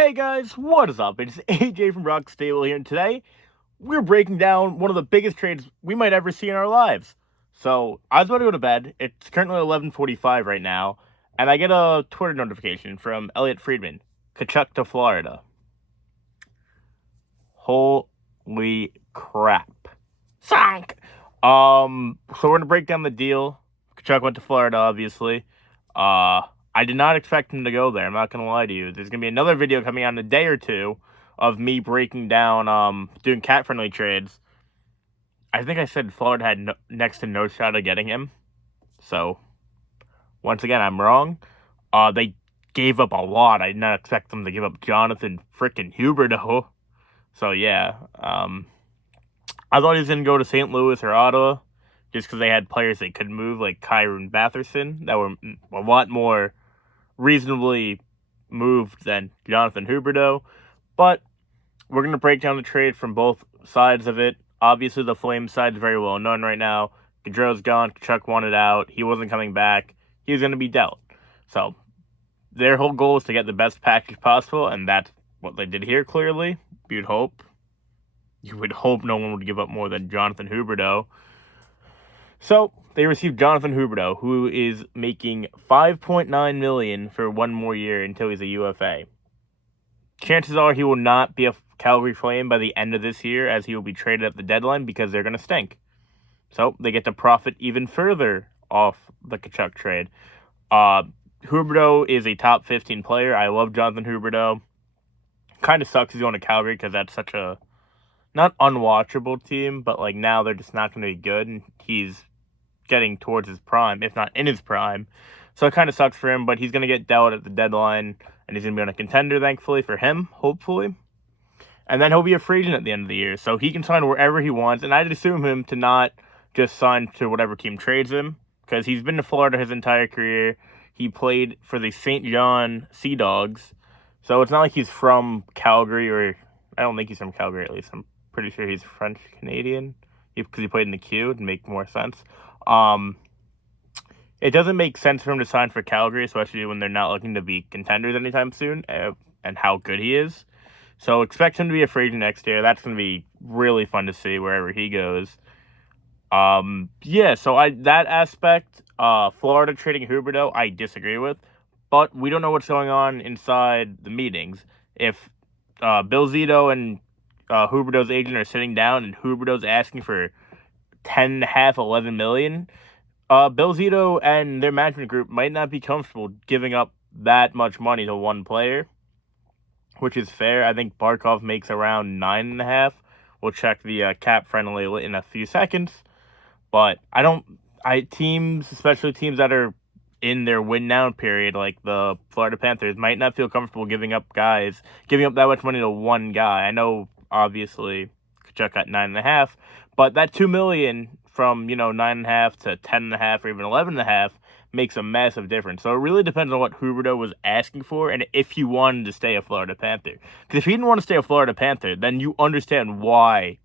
Hey guys, what is up? It's AJ from Rock Stable here, and today we're breaking down one of the biggest trades we might ever see in our lives. So I was about to go to bed. It's currently 11:45 right now, and I get a Twitter notification from Elliot Friedman, Tkachuk to Florida. Holy crap! Sunk. So we're gonna break down the deal. Tkachuk went to Florida, obviously. I did not expect him to go there. I'm not gonna lie to you. There's gonna be another video coming out in a day or two of me breaking down, doing cat-friendly trades. I think I said Florida had next to no shot of getting him. So, once again, I'm wrong. They gave up a lot. I did not expect them to give up Jonathan frickin' Huberdeau. So, yeah. I thought he was gonna go to St. Louis or Ottawa, just because they had players they could move, like Kyron Batherson, that were a lot more reasonably moved than Jonathan Huberdeau. But we're going to break down the trade from both sides of it. Obviously, the Flames side is very well known right now. Gaudreau's gone. Tkachuk wanted out. He wasn't coming back. He was going to be dealt. So their whole goal is to get the best package possible, and that's what they did here, clearly. You'd hope. You would hope no one would give up more than Jonathan Huberdeau. So they received Jonathan Huberdeau, who is making $5.9 million for one more year until he's a UFA. Chances are he will not be a Calgary Flame by the end of this year, as he will be traded at the deadline because they're going to stink. So they get to profit even further off the Tkachuk trade. Huberdeau is a top 15 player. I love Jonathan Huberdeau. Kind of sucks he's going to Calgary because that's such a not unwatchable team, but like now they're just not going to be good, and he's getting towards his prime, if not in his prime. So it kind of sucks for him, but he's going to get dealt at the deadline, and he's going to be on a contender, thankfully, for him, hopefully. And then he'll be a free agent at the end of the year, so he can sign wherever he wants, and I'd assume him to not just sign to whatever team trades him, because he's been to Florida his entire career. He played for the St. John Sea Dogs, so it's not like he's from Calgary, or I don't think he's from Calgary, at least. I'm pretty sure he's French-Canadian, because he played in the Q. It'd make more sense. It doesn't make sense for him to sign for Calgary, especially when they're not looking to be contenders anytime soon, and how good he is. So expect him to be a free agent next year. That's going to be really fun to see wherever he goes. So that aspect, Florida trading Huberdeau, I disagree with, but we don't know what's going on inside the meetings. If Bill Zito and Huberdeau's agent are sitting down and Huberdeau's asking for $11 million, Bill Zito and their management group might not be comfortable giving up that much money to one player, which is fair. I think Barkov makes around $9.5. We'll check the cap friendly in a few seconds, but teams, especially teams that are in their win now period, like the Florida Panthers, might not feel comfortable giving up that much money to one guy. I know, obviously, Tkachuk got $9.5, but that $2 million from, $9.5 to $10.5 or even $11.5 makes a massive difference. So it really depends on what Huberdeau was asking for and if he wanted to stay a Florida Panther. Because if he didn't want to stay a Florida Panther, then you understand why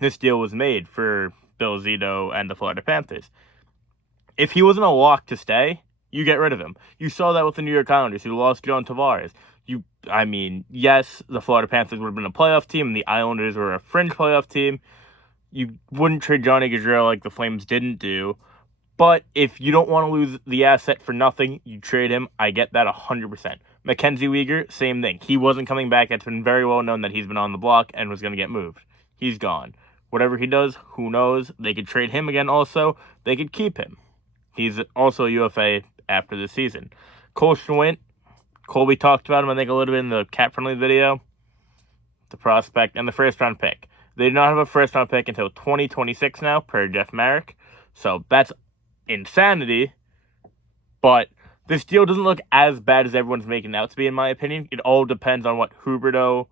this deal was made for Bill Zito and the Florida Panthers. If he wasn't a lock to stay, you get rid of him. You saw that with the New York Islanders, who lost John Tavares. Yes, the Florida Panthers would have been a playoff team, and the Islanders were a fringe playoff team. You wouldn't trade Johnny Gaudreau like the Flames didn't do. But if you don't want to lose the asset for nothing, you trade him. I get that 100%. Mackenzie Weegar, same thing. He wasn't coming back. It's been very well known that he's been on the block and was going to get moved. He's gone. Whatever he does, who knows? They could trade him again also. They could keep him. He's also a UFA after this season. Cole Schwint, Colby talked about him, I think, a little bit in the cap-friendly video. The prospect and the first-round pick. They do not have a first-round pick until 2026 now, per Jeff Marek. So that's insanity. But this deal doesn't look as bad as everyone's making it out to be, in my opinion. It all depends on what Huberdeau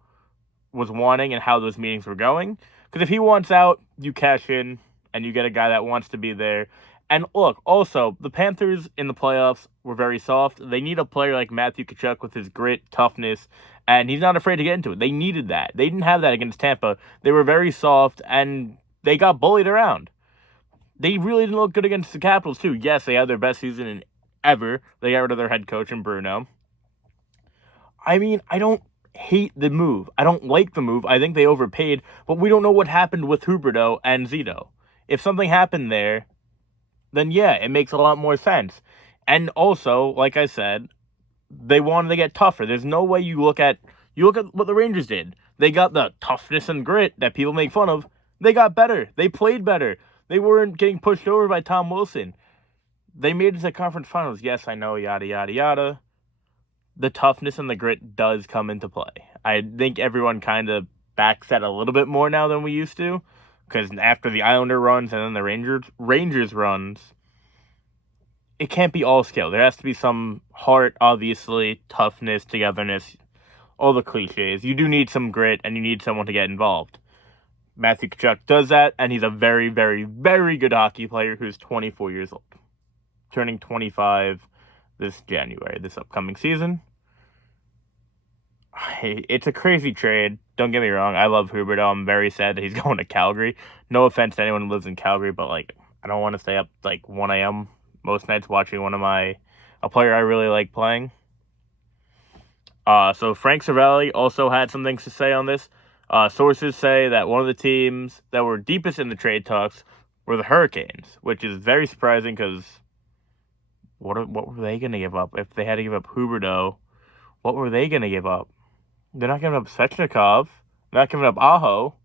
was wanting and how those meetings were going. Because if he wants out, you cash in, and you get a guy that wants to be there. And look, also, the Panthers in the playoffs were very soft. They need a player like Matthew Tkachuk with his grit, toughness, and he's not afraid to get into it. They needed that. They didn't have that against Tampa. They were very soft, and they got bullied around. They really didn't look good against the Capitals, too. Yes, they had their best season ever. They got rid of their head coach in Bruno. I hate the move. I don't like the move. I think they overpaid, but we don't know what happened with Huberdeau and Zito. If something happened there, then yeah, it makes a lot more sense. And also, like I said, they wanted to get tougher. There's no way you look at what the Rangers did. They got the toughness and grit that people make fun of. They got better. They played better. They weren't getting pushed over by Tom Wilson. They made it to the conference finals. Yes, I know, yada, yada, yada. The toughness and the grit does come into play. I think everyone kind of backs that a little bit more now than we used to. Because after the Islander runs and then the Rangers runs, it can't be all skill. There has to be some heart, obviously, toughness, togetherness, all the cliches. You do need some grit, and you need someone to get involved. Matthew Tkachuk does that, and he's a very, very, very good hockey player who's 24 years old. Turning 25 this January, this upcoming season. It's a crazy trade. Don't get me wrong. I love Huberdeau. I'm very sad that he's going to Calgary. No offense to anyone who lives in Calgary, but I don't want to stay up 1 a.m. most nights watching a player I really like playing. So Frank Cervelli also had some things to say on this. Sources say that one of the teams that were deepest in the trade talks were the Hurricanes, which is very surprising because what were they going to give up? If they had to give up Huberdeau, what were they going to give up? They're not giving up Svechnikov. They're not giving up Aho.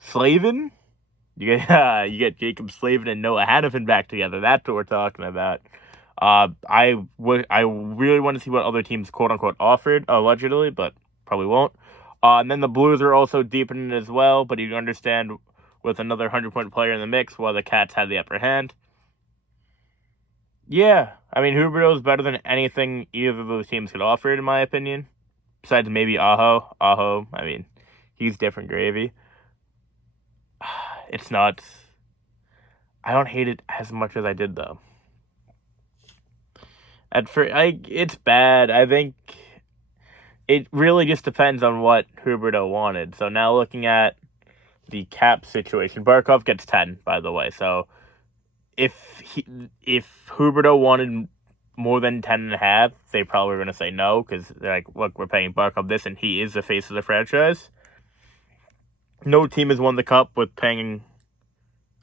Slavin? You get Jacob Slavin and Noah Hanifin back together. That's what we're talking about. I really want to see what other teams quote-unquote offered, allegedly, but probably won't. And then the Blues are also deepening as well, but you understand with another 100-point player in the mix while the Cats had the upper hand. Yeah, I mean, Huberdeau is better than anything either of those teams could offer, in my opinion. Besides maybe Aho. Aho, I mean, he's different gravy. It's nuts. I don't hate it as much as I did, though. It's bad. I think it really just depends on what Huberdeau wanted. So now looking at the cap situation, Barkov gets 10, by the way. So if Huberdeau wanted more than 10.5, they probably were going to say no because they're like, look, we're paying Barkov this, and he is the face of the franchise. No team has won the cup with paying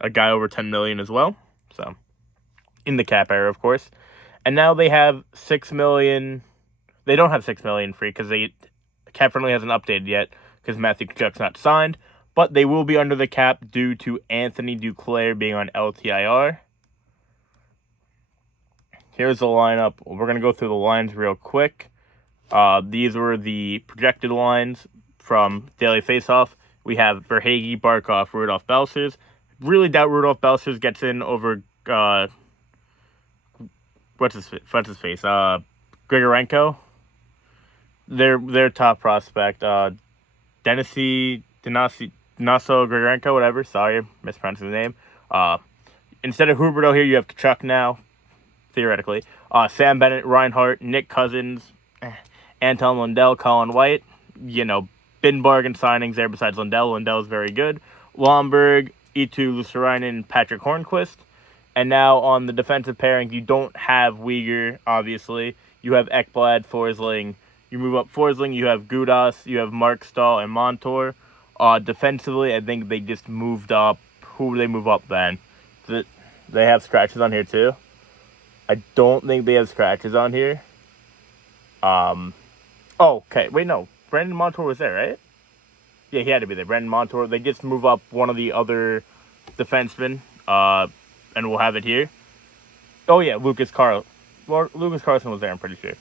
a guy over $10 million as well. So in the cap era, of course. And now they have $6 million. They don't have $6 million free because cap friendly hasn't updated yet because Matthew Tkachuk's not signed. But they will be under the cap due to Anthony Duclair being on LTIR. Here's the lineup. We're going to go through the lines real quick. These were the projected lines from Daily Faceoff. We have Verhaeghe, Barkov, Rudolph, Balcers. Really doubt Rudolph Balcers gets in over what's his face? Grigorenko. Their top prospect. Denisy Naso Grigorenko, whatever. Sorry, mispronounced his name. Instead of Huberdeau here, you have Tkachuk now, theoretically. Sam Bennett, Reinhart, Nick Cousins, Anton Lundell, Colin White. Bin bargain signings there besides Lundell. Lundell's very good. Lomberg, Eetu Luostarinen, Patrick Hornquist. And now on the defensive pairing, you don't have Weegar, obviously. You have Ekblad, Forsling. You move up Forsling, you have Gudas, you have Mark Stahl, and Montour. Defensively, I think they just moved up. Who do they move up then? They have scratches on here too. I don't think they have scratches on here. Okay. Wait, no. Brandon Montour was there, right? Yeah, he had to be there. Brandon Montour. They just move up one of the other defensemen, and we'll have it here. Oh, yeah, Lucas Carlson was there, I'm pretty sure.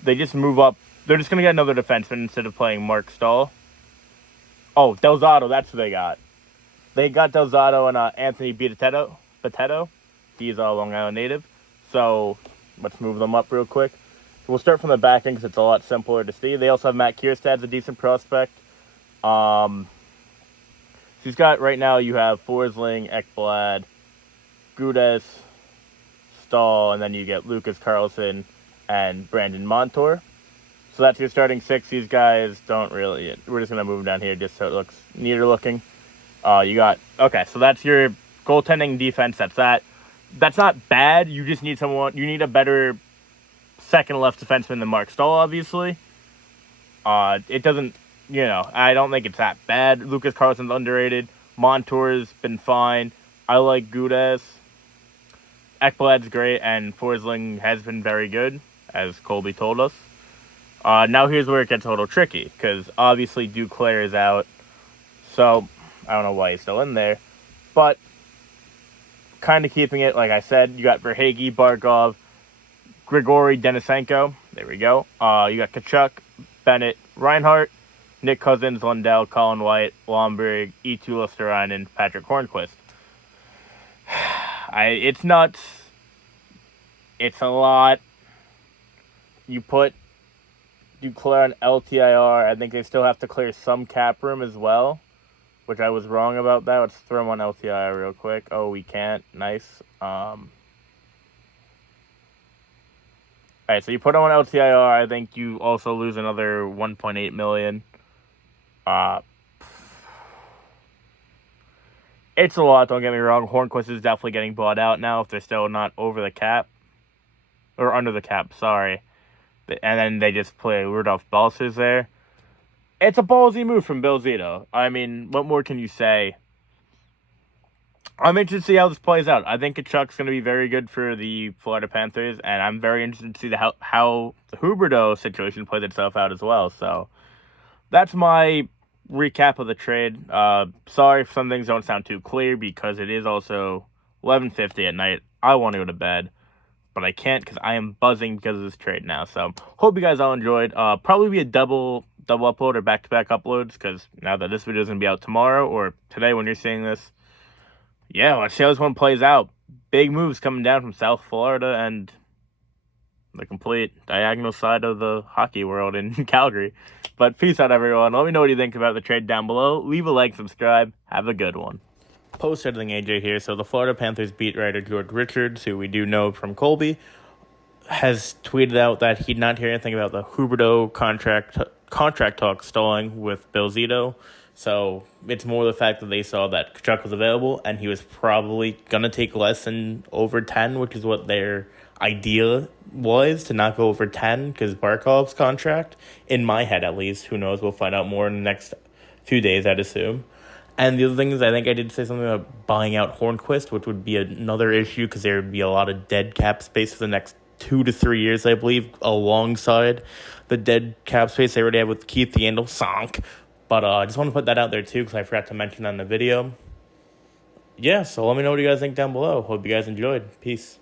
They just move up. They're just going to get another defenseman instead of playing Mark Stahl. Oh, Delzato, that's who they got. They got Delzato and Anthony Bitetto. He's a Long Island native. So let's move them up real quick. We'll start from the back end because it's a lot simpler to see. They also have Matt Kierstad's a decent prospect. She's got, right now, you have Forsling, Ekblad, Gudas, Stahl, and then you get Lucas Carlson and Brandon Montour. So that's your starting six. These guys don't really... We're just going to move them down here just so it looks neater looking. Okay, so that's your goaltending defense. That's that. That's not bad. You just need someone... You need a better second left defenseman than Mark Stahl, obviously. It doesn't, I don't think it's that bad. Lucas Carlson's underrated. Montour's been fine. I like Gudas. Ekblad's great, and Forsling has been very good, as Colby told us. Now here's where it gets a little tricky, because obviously Duclair is out, so I don't know why he's still in there. But kind of keeping it, like I said, you got Verhaeghe, Barkov, Grigory, Denisenko. There we go. You got Tkachuk, Bennett, Reinhart, Nick Cousins, Lundell, Colin White, Lomberg, Eetu Luosterainen, Patrick Hornquist. It's nuts. It's a lot. You put Duclair on LTIR. I think they still have to clear some cap room as well, which I was wrong about that. Let's throw him on LTIR real quick. Oh, we can't. Nice. All right, so you put him on LTIR. I think you also lose another $1.8 million. It's a lot, don't get me wrong. Hornquist is definitely getting bought out now if they're still not over the cap. Or under the cap, sorry. And then they just play Rudolph Balcers there. It's a ballsy move from Bill Zito. I mean, what more can you say? I'm interested to see how this plays out. I think Tkachuk's going to be very good for the Florida Panthers, and I'm very interested to see how the Huberdeau situation plays itself out as well. So that's my recap of the trade. Sorry if some things don't sound too clear because it is also 11:50 at night. I want to go to bed, but I can't because I am buzzing because of this trade now. So hope you guys all enjoyed. Probably be a double upload or back-to-back uploads because now that this video is going to be out tomorrow or today when you're seeing this. Yeah, let's see how this one plays out. Big moves coming down from South Florida and the complete diagonal side of the hockey world in Calgary. But peace out, everyone. Let me know what you think about the trade down below. Leave a like, subscribe. Have a good one. Post-editing AJ here. So the Florida Panthers beat writer George Richards, who we do know from Colby, has tweeted out that he did not hear anything about the Huberdeau contract talk stalling with Bill Zito. So it's more the fact that they saw that Tkachuk was available and he was probably going to take less than over 10, which is what their idea was, to not go over 10 because Barkov's contract, in my head at least, who knows, we'll find out more in the next few days, I'd assume. And the other thing is I think I did say something about buying out Hornquist, which would be another issue because there would be a lot of dead cap space for the next 2 to 3 years, I believe, alongside the dead cap space they already have with Keith Yandel, Sonk. But I just want to put that out there, too, because I forgot to mention that in the video. Yeah, so let me know what you guys think down below. Hope you guys enjoyed. Peace.